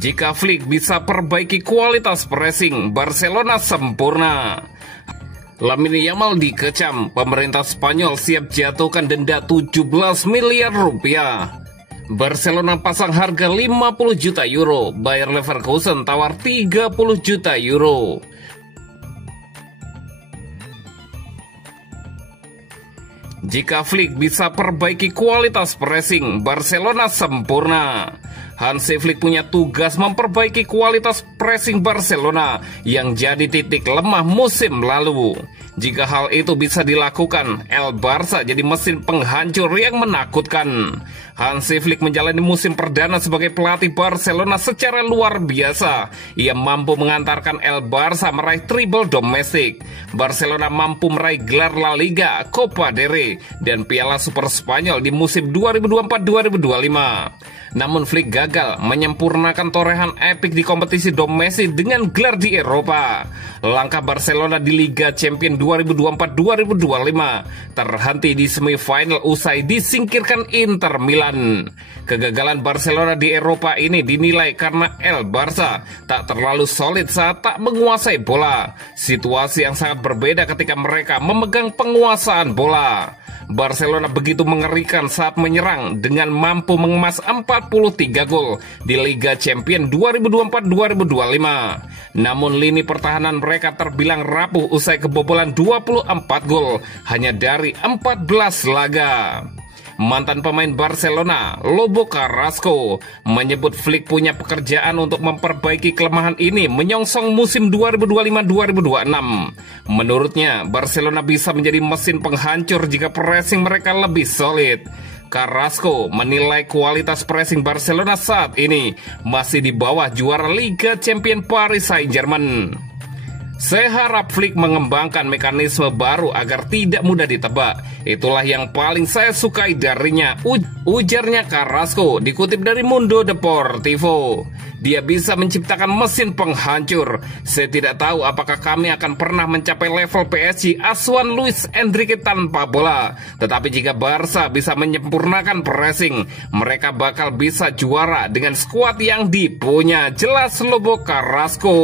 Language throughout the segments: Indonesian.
Jika Flick bisa perbaiki kualitas pressing, Barcelona sempurna. Lamine Yamal dikecam, pemerintah Spanyol siap jatuhkan denda 17 miliar rupiah. Barcelona pasang harga 50 juta euro, Bayer Leverkusen tawar 30 juta euro. Jika Flick bisa perbaiki kualitas pressing, Barcelona sempurna. Hansi Flick punya tugas memperbaiki kualitas pressing Barcelona yang jadi titik lemah musim lalu. Jika hal itu bisa dilakukan, El Barça jadi mesin penghancur yang menakutkan. Hansi Flick menjalani musim perdana sebagai pelatih Barcelona secara luar biasa. Ia mampu mengantarkan El Barça meraih treble domestik. Barcelona mampu meraih gelar La Liga, Copa del Rey, dan Piala Super Spanyol di musim 2024-2025. Namun Flick gagal menyempurnakan torehan epik di kompetisi domestik dengan gelar di Eropa. Langkah Barcelona di Liga Champions 2024-2025 terhenti di semifinal usai disingkirkan Inter Milan. Kegagalan Barcelona di Eropa ini dinilai karena El Barça tak terlalu solid saat tak menguasai bola. Situasi yang sangat berbeda ketika mereka memegang penguasaan bola. Barcelona begitu mengerikan saat menyerang dengan mampu mengemas 43 gol di Liga Champions 2024-2025. Namun lini pertahanan mereka terbilang rapuh usai kebobolan 24 gol hanya dari 14 laga. Mantan pemain Barcelona, Lobo Carrasco, menyebut Flick punya pekerjaan untuk memperbaiki kelemahan ini menyongsong musim 2025-2026. Menurutnya, Barcelona bisa menjadi mesin penghancur jika pressing mereka lebih solid. Carrasco menilai kualitas pressing Barcelona saat ini masih di bawah juara Liga Champions Paris Saint-Germain. Saya harap Flick mengembangkan mekanisme baru agar tidak mudah ditebak. Itulah yang paling saya sukai darinya, ujarnya Carrasco dikutip dari Mundo Deportivo. Dia bisa menciptakan mesin penghancur. Saya tidak tahu apakah kami akan pernah mencapai level PSG asuhan Luis Enrique tanpa bola. Tetapi jika Barca bisa menyempurnakan pressing, mereka bakal bisa juara dengan skuad yang dipunya, jelas Lobo Carrasco.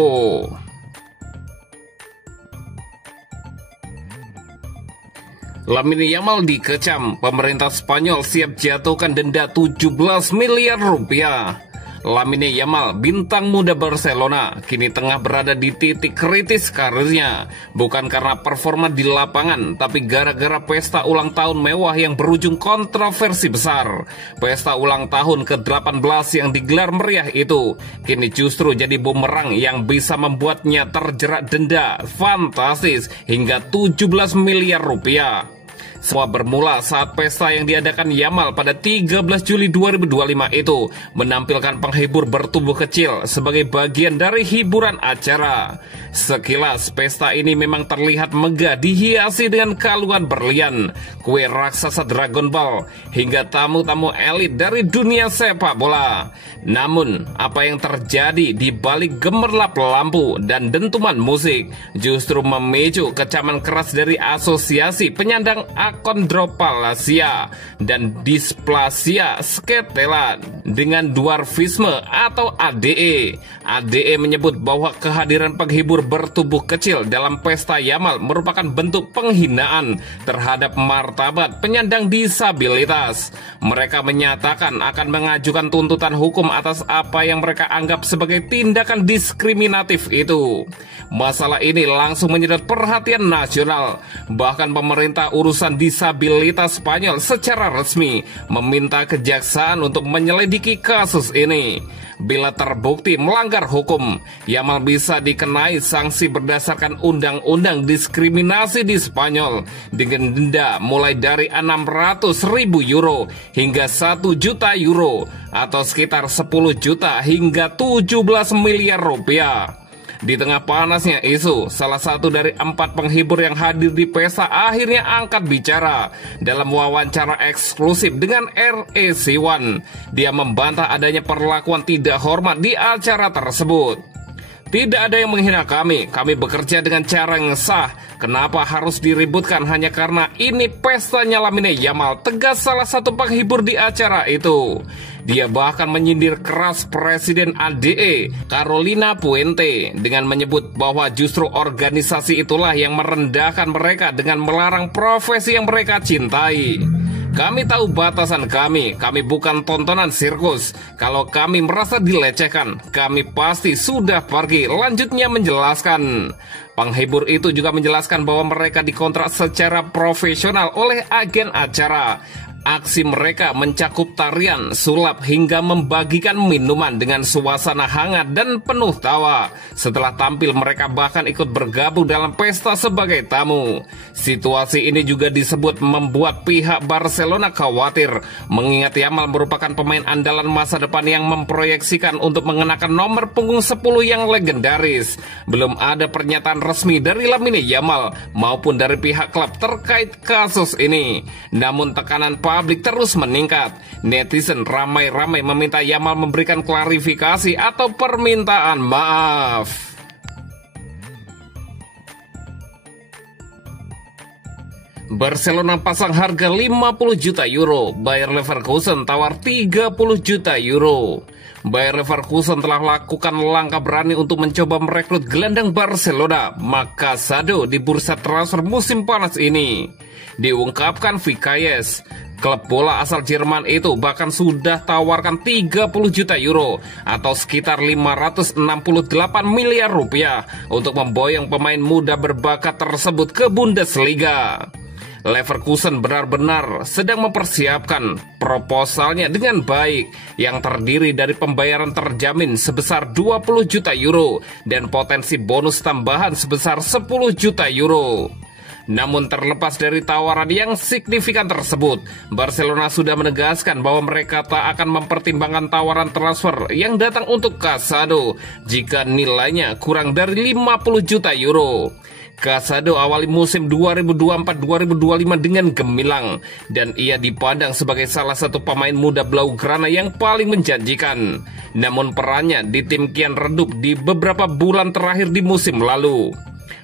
Lamine Yamal dikecam, pemerintah Spanyol siap jatuhkan denda 17 miliar rupiah. Lamine Yamal, bintang muda Barcelona, kini tengah berada di titik kritis karirnya. Bukan karena performa di lapangan, tapi gara-gara pesta ulang tahun mewah yang berujung kontroversi besar. Pesta ulang tahun ke-18 yang digelar meriah itu, kini justru jadi bumerang yang bisa membuatnya terjerat denda fantastis hingga 17 miliar rupiah. Semua bermula saat pesta yang diadakan Yamal pada 13 Juli 2025 itu menampilkan penghibur bertubuh kecil sebagai bagian dari hiburan acara. Sekilas pesta ini memang terlihat megah, dihiasi dengan kalungan berlian, kue raksasa Dragon Ball, hingga tamu-tamu elit dari dunia sepak bola. Namun, apa yang terjadi di balik gemerlap lampu dan dentuman musik justru memicu kecaman keras dari Asosiasi Penyandang Akondropalasia dan Displasia Skeletal dengan Dwarfisme atau ADE. ADE menyebut bahwa kehadiran penghibur bertubuh kecil dalam pesta Yamal merupakan bentuk penghinaan terhadap martabat penyandang disabilitas. Mereka menyatakan akan mengajukan tuntutan hukum atas apa yang mereka anggap sebagai tindakan diskriminatif itu. Masalah ini langsung menyedot perhatian nasional. Bahkan pemerintah urusan disabilitas Spanyol secara resmi meminta kejaksaan untuk menyelidiki kasus ini. Bila terbukti melanggar hukum, Yamal bisa dikenai sanksi berdasarkan undang-undang diskriminasi di Spanyol dengan denda mulai dari 600.000 euro hingga 1 juta euro atau sekitar 10 juta hingga 17 miliar rupiah. Di tengah panasnya isu, salah satu dari 4 penghibur yang hadir di pesta akhirnya angkat bicara dalam wawancara eksklusif dengan RAC1. Dia membantah adanya perlakuan tidak hormat di acara tersebut. Tidak ada yang menghina kami bekerja dengan cara yang sah. Kenapa harus diributkan hanya karena ini pestanya Lamine Yamal, tegas salah satu penghibur di acara itu. Dia bahkan menyindir keras Presiden ADE, Carolina Puente, dengan menyebut bahwa justru organisasi itulah yang merendahkan mereka dengan melarang profesi yang mereka cintai. Kami tahu batasan kami bukan tontonan sirkus. Kalau kami merasa dilecehkan, kami pasti sudah pergi, lanjutnya menjelaskan. Penghibur itu juga menjelaskan bahwa mereka dikontrak secara profesional oleh agen acara. Aksi mereka mencakup tarian, sulap, hingga membagikan minuman dengan suasana hangat dan penuh tawa. Setelah tampil, mereka bahkan ikut bergabung dalam pesta sebagai tamu. Situasi ini juga disebut membuat pihak Barcelona khawatir, mengingat Yamal merupakan pemain andalan masa depan yang memproyeksikan untuk mengenakan nomor punggung 10 yang legendaris. Belum ada pernyataan resmi dari Lamine Yamal maupun dari pihak klub terkait kasus ini. Namun tekanan publik terus meningkat. Netizen ramai-ramai meminta Yamal memberikan klarifikasi atau permintaan maaf. Barcelona pasang harga 50 juta euro, Bayer Leverkusen tawar 30 juta euro. Bayer Leverkusen telah melakukan langkah berani untuk mencoba merekrut gelandang Barcelona, Casado, di bursa transfer musim panas ini. Diungkapkan Vikayes, klub bola asal Jerman itu bahkan sudah tawarkan 30 juta euro atau sekitar 568 miliar rupiah untuk memboyong pemain muda berbakat tersebut ke Bundesliga. Leverkusen benar-benar sedang mempersiapkan proposalnya dengan baik yang terdiri dari pembayaran terjamin sebesar 20 juta euro dan potensi bonus tambahan sebesar 10 juta euro. Namun terlepas dari tawaran yang signifikan tersebut, Barcelona sudah menegaskan bahwa mereka tak akan mempertimbangkan tawaran transfer yang datang untuk Casado jika nilainya kurang dari 50 juta euro. Casado awali musim 2024-2025 dengan gemilang dan ia dipandang sebagai salah satu pemain muda Blaugrana yang paling menjanjikan. Namun perannya di tim kian redup di beberapa bulan terakhir di musim lalu.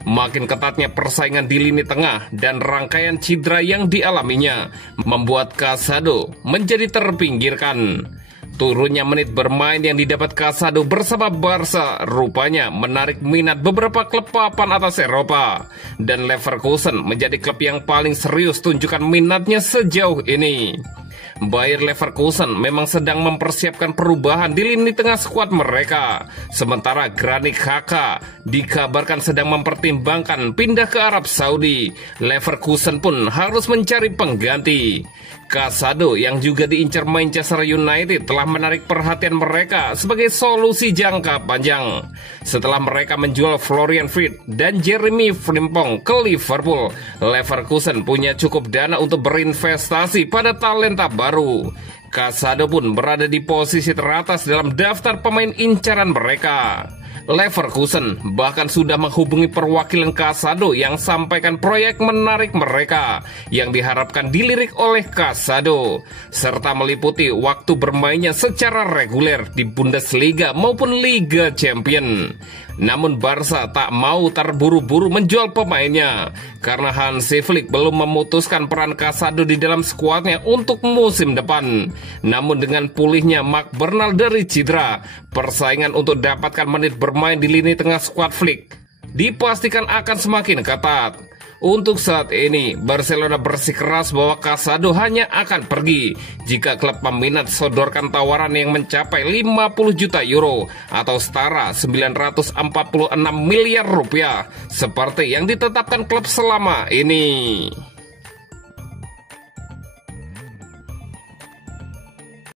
Makin ketatnya persaingan di lini tengah dan rangkaian cedera yang dialaminya membuat Casado menjadi terpinggirkan. Turunnya menit bermain yang didapat Casado bersama Barca rupanya menarik minat beberapa klub papan atas Eropa. Dan Leverkusen menjadi klub yang paling serius tunjukkan minatnya sejauh ini. Bayer Leverkusen memang sedang mempersiapkan perubahan di lini tengah skuad mereka. Sementara Granit Xhaka dikabarkan sedang mempertimbangkan pindah ke Arab Saudi. Leverkusen pun harus mencari pengganti. Casado yang juga diincar Manchester United telah menarik perhatian mereka sebagai solusi jangka panjang. Setelah mereka menjual Florian Wirtz dan Jeremy Frimpong ke Liverpool, Leverkusen punya cukup dana untuk berinvestasi pada talenta baru. Casado pun berada di posisi teratas dalam daftar pemain incaran mereka. Leverkusen bahkan sudah menghubungi perwakilan Casado yang sampaikan proyek menarik mereka yang diharapkan dilirik oleh Casado, serta meliputi waktu bermainnya secara reguler di Bundesliga maupun Liga Champion. Namun Barca tak mau terburu-buru menjual pemainnya karena Hansi Flick belum memutuskan peran Casado di dalam skuadnya untuk musim depan. Namun dengan pulihnya Marc Bernal dari cedera, persaingan untuk dapatkan menit bermain di lini tengah skuad Flick dipastikan akan semakin ketat. Untuk saat ini, Barcelona bersikeras bahwa Casado hanya akan pergi jika klub peminat sodorkan tawaran yang mencapai 50 juta euro atau setara 946 miliar rupiah seperti yang ditetapkan klub selama ini.